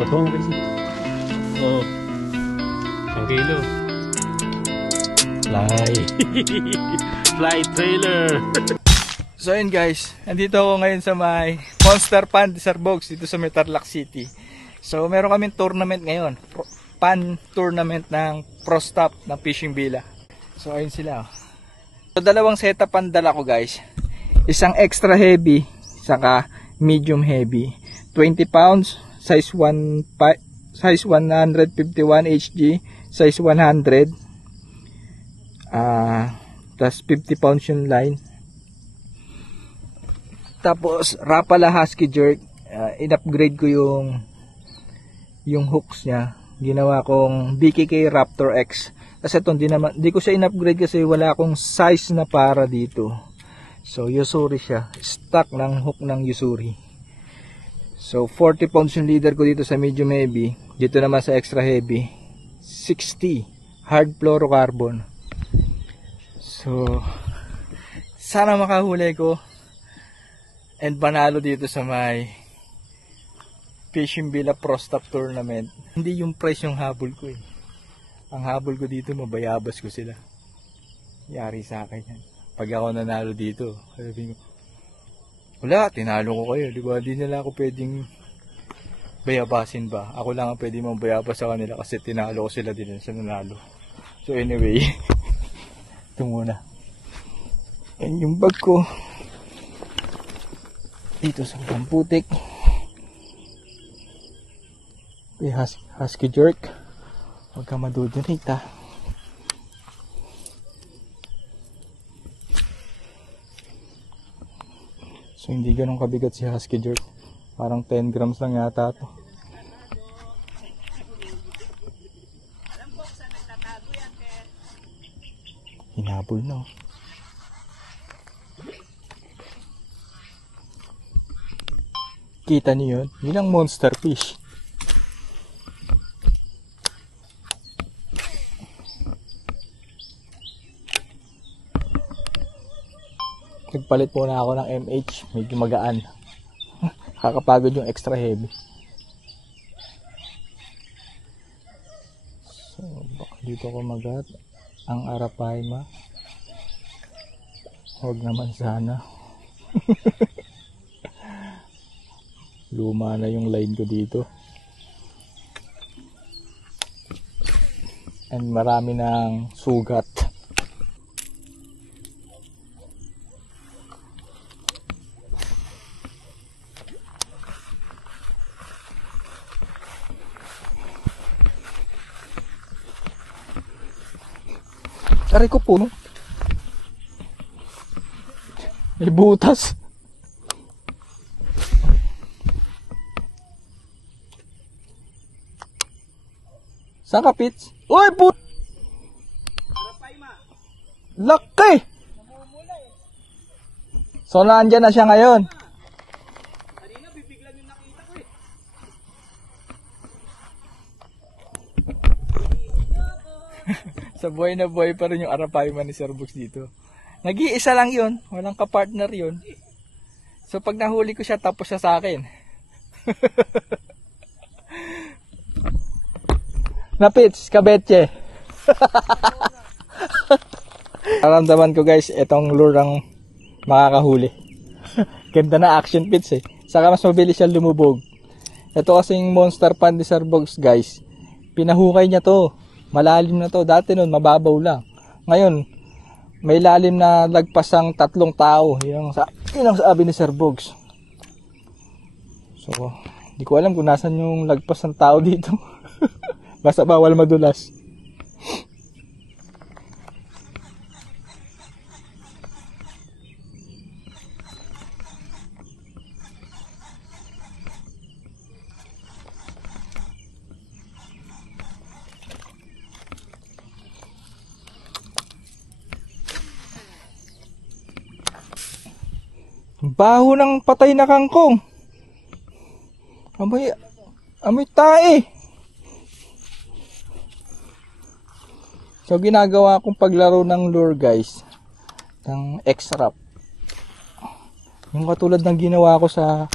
Batong kasi. Oo. 1 kilo. Fly. Fly trailer. So yun guys, andito ako ngayon sa may Monster Pan Desarbogs dito sa Tarlac City. So meron kaming tournament ngayon, pan tournament ng Pro Stop ng Fishing Villa. So ayun sila. So dalawang setup ang dala ko guys. Isang extra heavy, saka medium heavy. 20 pounds, size 151 HG, size 100. Tas 50 pounds yung line. Tapos Rapala Husky Jerk, in-upgrade ko yung hooks niya. Ginawa kong BKK Raptor X. Kasi ito di ko siya in-upgrade kasi wala akong size na para dito. So Usuri siya, stock ng hook ng Usuri. So 40 pounds yung leader ko dito sa medium heavy. Dito naman sa extra heavy 60 hard fluorocarbon. So sana makahuli ko and panalo dito sa may Fishing Villa Pro Stop Tournament. Hindi yung price yung habol ko eh. Ang habol ko dito, mabayabas ko sila. Yari sa akin yan. Pag ako nanalo dito, sabi ko, wala, tinalo ko kayo. Diba? Di nila ako pwedeng bayabasin ba? Ako lang ang pwedeng mabayabas sa kanila kasi tinalo ko sila din sa nanalo. So anyway, ito muna. And yung bag ko, dito sa Kamputik. Okay, Husky Jerk. Huwag ka madudunate ha. So hindi ganun kabigat si Husky Jerk. Parang 10 grams lang yata ito. Hinabol na. Kita niyo yun? Yun ang monster fish. Nagpalit muna ako ng MH. Medyo magaan. Kakapagod yung extra heavy. So, baka dito ko magat ang Arapaima. Huwag naman sana. Luma na yung line ko dito. And marami ng sugat. Aray ko puno. May butas. Saan ka, Pits? Uy, but! Laki! So, naandyan na siya ngayon. Kanina, bibiglan yung nakita ko eh. Sa buhay na buhay pa rin yung Arapaima ni Sir Books dito. Nag-iisa lang yun. Walang kapartner yun. So, pag nahuli ko siya, tapos siya sa akin. Napits, kabetse. Naramdaman ko guys, itong lure ang makakahuli. Ganda na action pits eh. Saka mas mabilis siya lumubog. Ito kasing Monster Pan Desarbogs guys. Pinahukay niya to. Malalim na to. Dati nun mababaw lang. Ngayon, may lalim na lagpas ang 3 tao. Yun ang sabi ni Sir Bogs. So, hindi ko alam kung nasan yung lagpas ng tao dito. Basta bawal madulas. Baho ng patay na kangkong. Amoy tae. So ginagawa kong paglaro ng lure guys, ng X-Rap. Yung katulad ng ginawa ko sa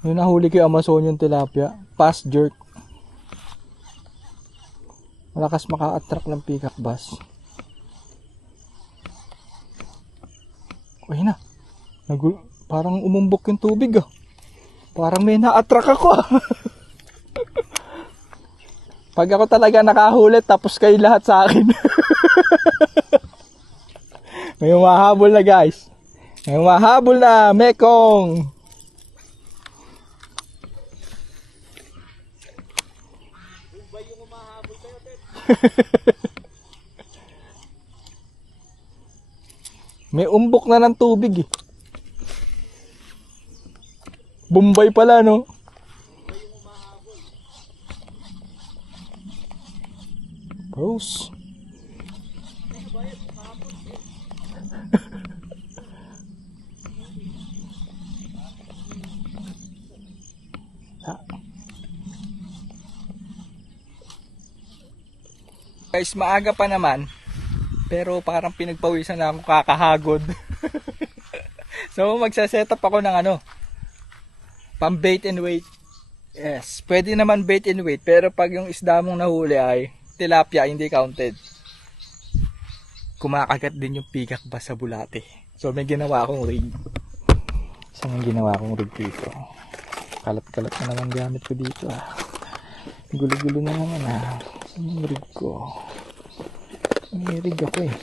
yung nahuli ko yung Amazonian tilapia. fast jerk. Malakas maka-attract ng peacock bass. Uy na. Parang umumbok yung tubig ah. Parang may na-attract ako ah. Pag ako talaga nakahuli tapos kayo lahat sa akin. May humahabol na guys. May humahabol na, Mekong. May umbok na ng tubig eh. Bombay pala no. Rose. Guys, maaga pa naman. Pero parang pinagpawisan na ako kakahagod. So magsa-setup ako ng pang bait and wait. Yes, pwede naman bait and wait. Pero pag yung isda mong nahuli ay tilapia, hindi counted. Kumakagat din yung peacock bass sa bulate. So may ginawa akong rig. Isang ginawa akong rig dito. Kalat-kalat na naman gamit ko dito ah. Gulo-gulo na naman ah. Saan yung rig ko? May rig ako eh.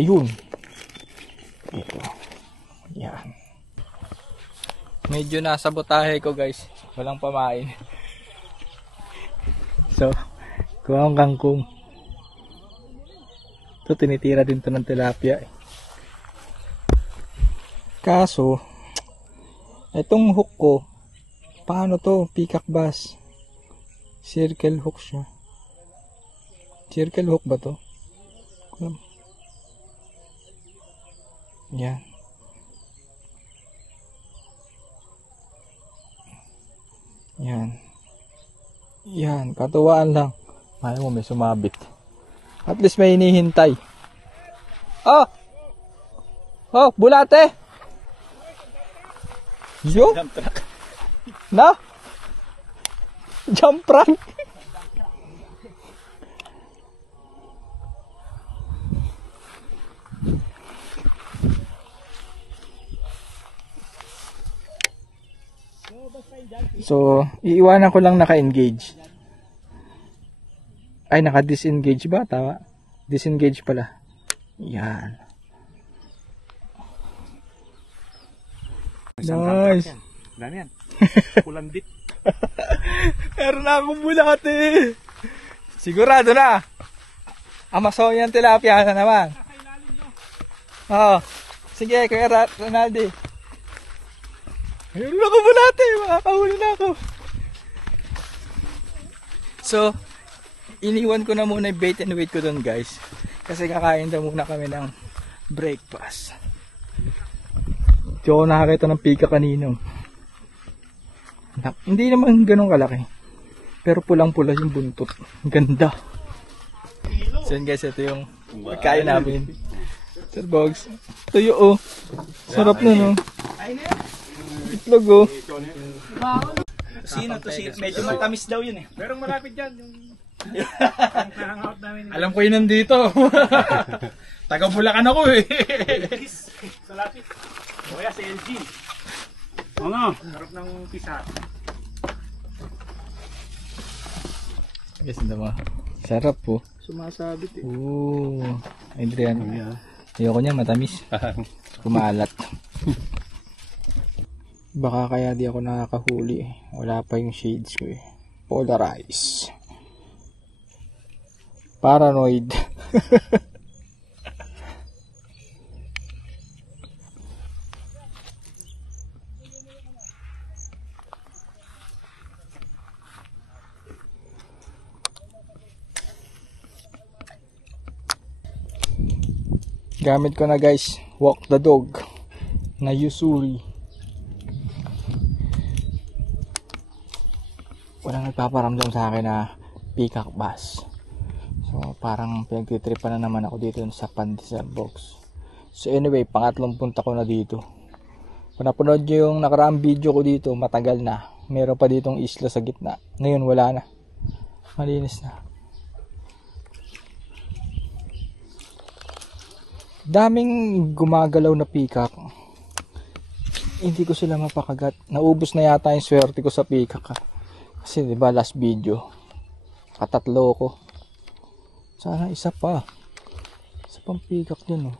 Ayun. Ito. Yan. Medyo nasa botahe ko guys. Walang pamain. So, kuha akong kangkong. Ito, tinitira din to ng tilapia eh. Kaso, itong hook ko, paano to? Peacock bass. Circle hook siya. Circle hook ba to? Yan. Yan. Yan, katuwaan lang. Ayaw mo, may sumabit. At least may hinihintay. Oh! Oh, bulate! Yo! Jump truck. Na? Jump prank! So, iiwanan ko lang naka-engage. Ay, naka-disengage ba? Tama. Disengage pala. Yan. Nice. Dami yan. Kulandit. Meron na akong bulate. Sigurado na. Amazon yan tilapia na naman. Oo. Sige, Kuya Ronaldo. Meron ako bulate. Makakahuli na ako. So, iniwan ko na muna yung bait and wait ko doon guys. Kasi kakain daw muna kami ng breakfast. Hindi ako nakakita ng pika kanino. Hindi naman ganun kalaki. Pero pulang-pula yung buntot. Ganda. So yun guys, ito yung pagkain namin. Sir Bogs. Tuyo oh. Sarap na no. Itlog oh. Sino to? Medyo matamis daw yun eh. Merong malapit dyan. Yung hangout namin. Alam ko yun nandito. Taga Bulacan ako eh. Sa lapit. O kaya sa LG. Ano? Harap ng pisa. Guys, naman. Sarap po. Sumasabit eh. Oh. Adrian. Ayoko niya matamis. Kumalat. Baka kaya di ako nakakahuli eh. Wala pa yung shades ko eh. Polarize. Paranoid. Gamit ko na guys, walk the dog na Usuri. Walang nagpaparamdam sa akin na peacock bass. So parang pinagtitripan na naman ako dito sa Pandesal Box. So anyway, pangatlong punta ko na dito. Kung napanood nyo yung nakaraang video ko dito, matagal na. Meron pa ditong isla sa gitna. Ngayon wala na. Malinis na. Daming gumagalaw na peacock. Hindi ko sila mapakagat. Naubos na yata yung swerte ko sa peacock. Kasi diba last video, katatlo ko. Sana isa pa. Isa pang peacock dun oh.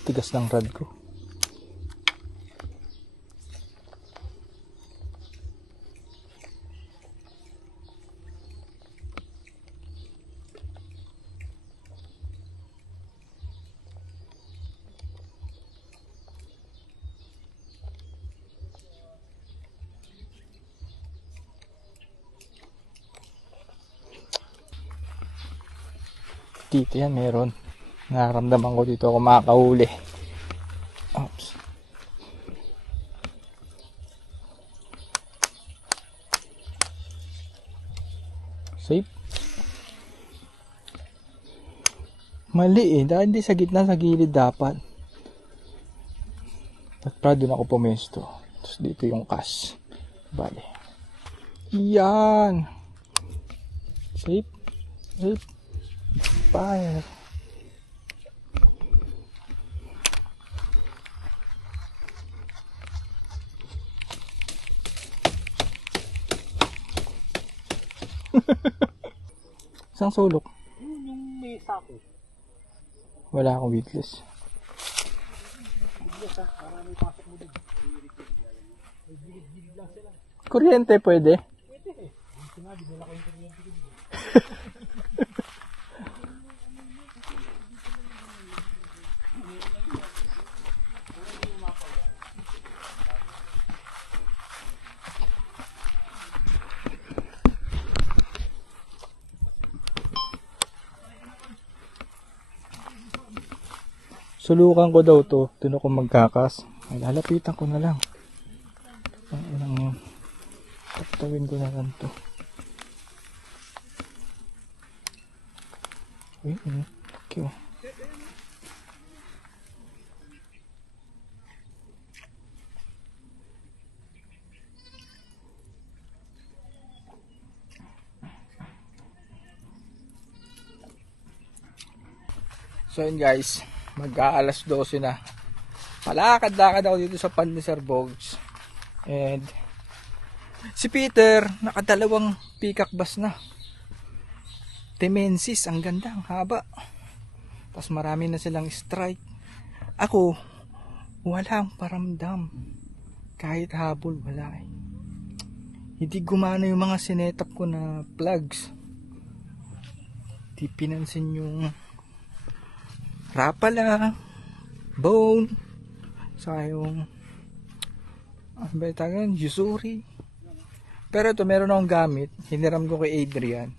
Tigas ng rad ko. Dito yan meron. Nararamdaman ko dito ako makakahuli. Oops. Safe. Mali eh. Dahil hindi sa gitna, sa gilid dapat. At para doon ako pumesto. Tapos dito yung kas. Bale. Yan. Safe. Safe. Fire. Isang sulok. Yung may sako. Wala akong weedless. Kuryente pwede? Sulukan ko daw to. Doon ako magkakas. Ay, lalapitan ko na lang. Ang inang yun. Taktawin ko na lang to. Uy, okay. So yun guys, mag-aalas 12 na. Palakad-lakad ako dito sa Panliser Bogs. And si Peter, nakadalawang peacock bass na. Temensis, ang ganda, ang haba. Tapos marami na silang strike. Ako, walang paramdam. Kahit habol, wala eh. Hindi gumana yung mga sinetap ko na plugs. Di pinansin yung rapala, bone, saka yung ano ba itagan? Yusuri. Pero ito meron akong gamit. Hiniram ko kay Adrian.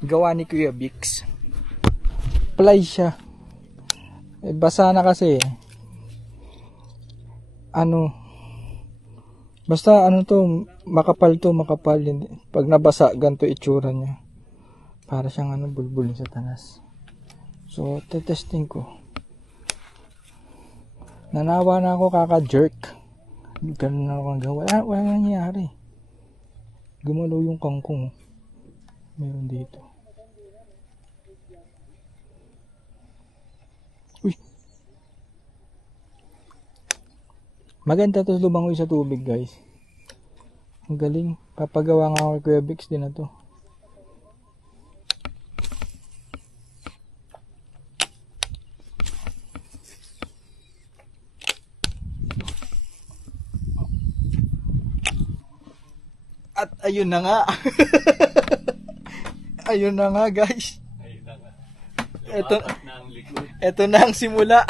Gawa ni Kuya Bix. Ply siya. Eh, basa na kasi. Ano. Basta ano to. Makapal to. Makapal. Pag nabasa, ganito itsura niya. Para siyang ano, bulbul sa tanas. So, tetesting ko. Nanawa na ako kaka-jerk. Ganun na ako gawa. Wala nangyari. Gumalaw yung kangkong. Meron dito. Uy! Maganda to lumangoy sa tubig guys. Ang galing. Papagawa nga ako kay Kuya Bix din na to. At ayun na nga. Ayun na nga guys. Ito na ang simula.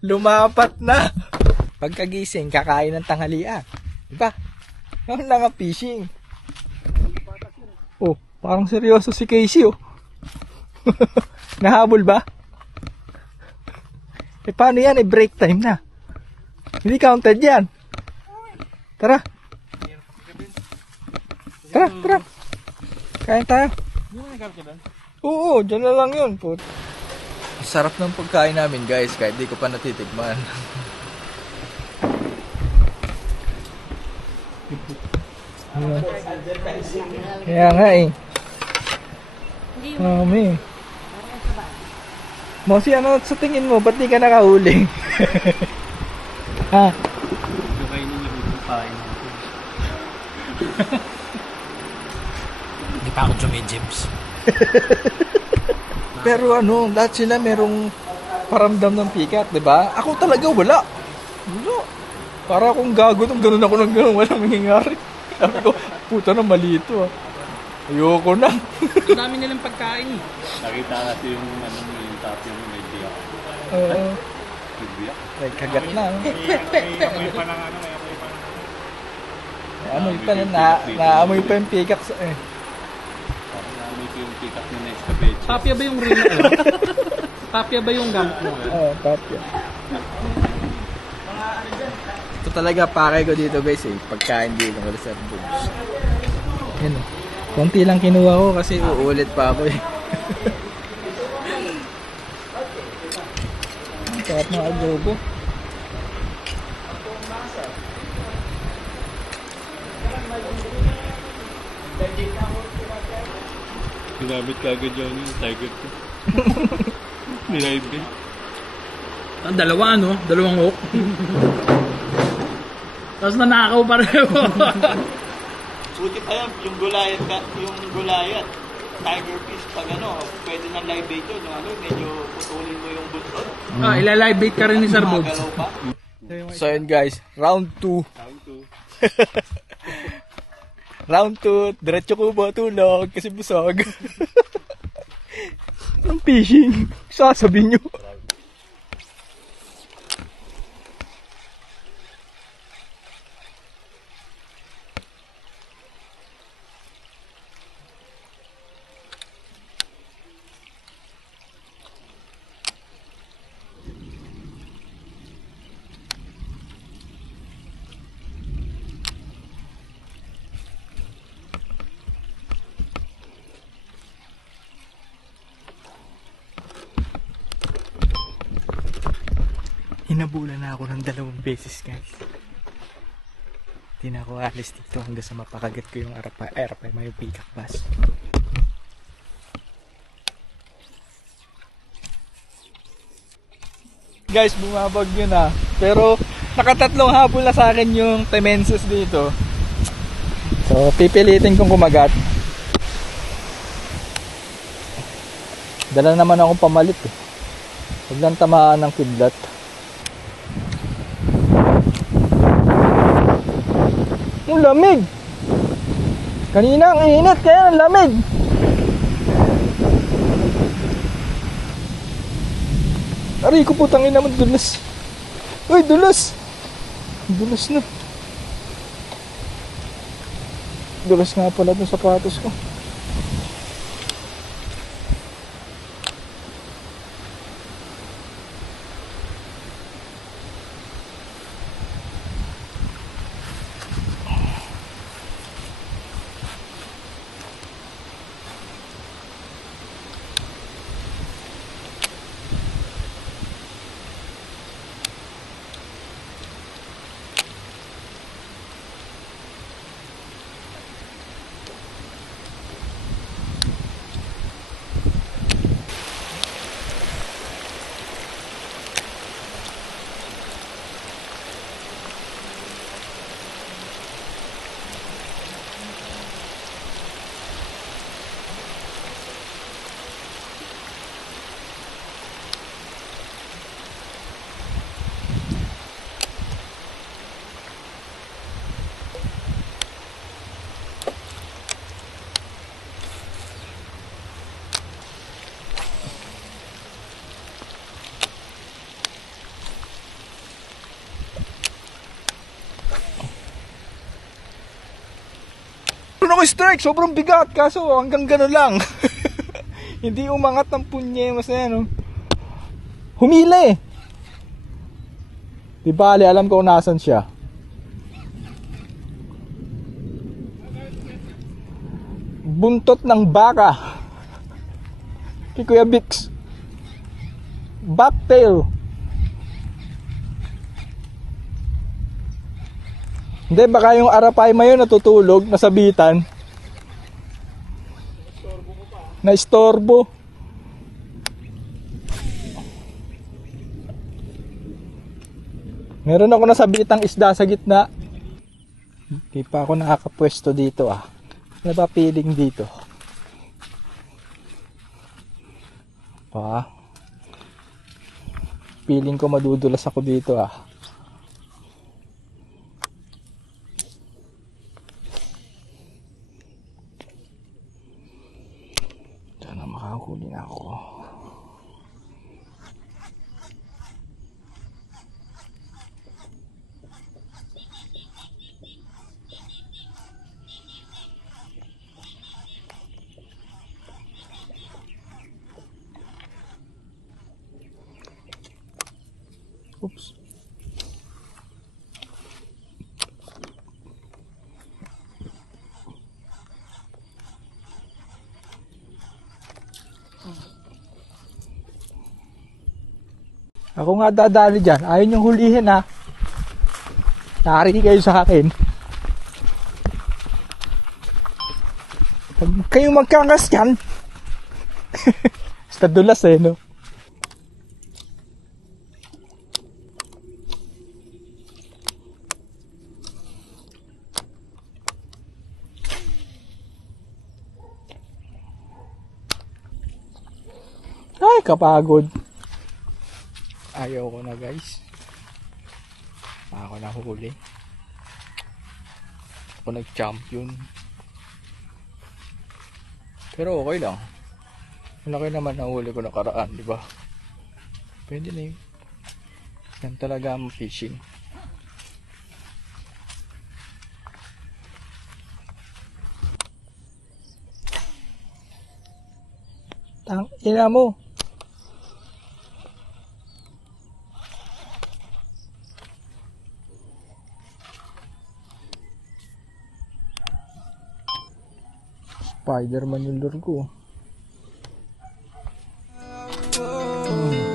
Lumapat na. Pagkagising, kakain ng tanghalian. Diba? Ano lang ang fishing. Oh, parang seryoso si Casey oh. Nahabol ba? Eh paano yan? Eh break time na. Hindi counted yan. Tara. Tara, tara. Kain tayo. Oo, dyan na lang yun. Sarap ng pagkain namin guys, kahit di ko pa natitikman. Kaya nga eh. Mami. Mosi, ano sa tingin mo? Ba't di ka nakahuli? Ha? Kainin niyo yung kain natin. Hindi pa ako James. Pero ano, lahat sila merong paramdam ng pikat, di ba? Ako talaga wala. Wala. Para akong gago nung ganun ako ng ganun, walang nangyayari. Sabi ko, puta na mali ito ah. Ayoko na. Ang dami nilang pagkain. Nakita kasi yung ano mo yung tapyo mo may biyak. Oo. May biyak. Ay, kagat na. Amoy pa ng ano, Amoy pa na, naamoy pa yung pikat. Parang naamoy ko yung pick up na escabeche. Papya ba yung rin mo? Papya ba yung gamit mo? Oo, papya. Ito talaga pakay ko dito guys eh. Pagkain dito ko sa boobs. Yan o. Konti lang kinuha ko kasi uulit pa ako eh. Ang sarap ng adobo. Ginamit ka agad yun yung tiger ko. Nilive din. Ang dalawa ano? Dalawang hook. Tapos nanakaw pareho. Buti pa yan, yung gulayat, tiger fish, pag ano, pwede ng live bait yun, yung ano, medyo putulin mo yung buntot. Ilalive bait ka rin ni Sir Bobs. Magalaw pa. So yun guys, round 2. Round 2, diretso kubo, tulog kasi busog. Ang fishing, sasabihin nyo. Hinabulan na ako ng 2 beses guys. Hindi na ako alis dito hanggang sa mapakagat ko yung arapay may pikak bass. Guys, bumabagyo na. Pero nakatatlong hapon na sa akin yung temenses dito. So pipilitin kong kumagat. Dala naman akong pamalit eh. Huwag lang tamaan ng kidlat. Ang lamig. Kanina ang init, kaya ang lamig. Aray ko putang ina mo, dulas. Uy, dulas. Dulas na. Dulas nga pala itong sapatos ko. Ako strike, sobrang bigat kaso hanggang gano'n lang. Hindi umangat ng punyemas na yan, oh. Humila eh. Di bale, alam ko kung nasan siya. buntot ng baka kay Kuya Bix. Backtail. Hindi, baka yung arapay mayo natutulog, nasabitan. Na-istorbo. Meron ako nasabitang isda sa gitna. Hindi pa ako nakakapwesto dito ah. Ano ba feeling dito? Pa. Feeling ko madudulas ako dito ah. Sana makahuli na ako. Oops. Ako nga dadali dyan. Ayaw niyong hulihin ha. Narinig kayo sa akin. Huwag kayong magkakas yan. Basta dulas eh no. Ay, kapagod. Ayaw ko na guys. Ako na huli. Ako nag-champion. Pero okay lang. Malaki naman ang huli ko nakaraan, di ba? Pwede na yun. Yan talaga ang fishing. Tang ina mo. Spider-Man yung lure ko.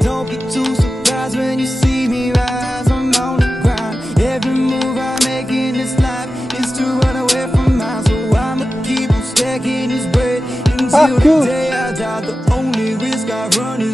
Don't get too surprised when you see me rise. I'm on the grind. Every move I make in this life is to run away from mine. So I'ma keep on stacking this bread until the day I die. The only risk I run is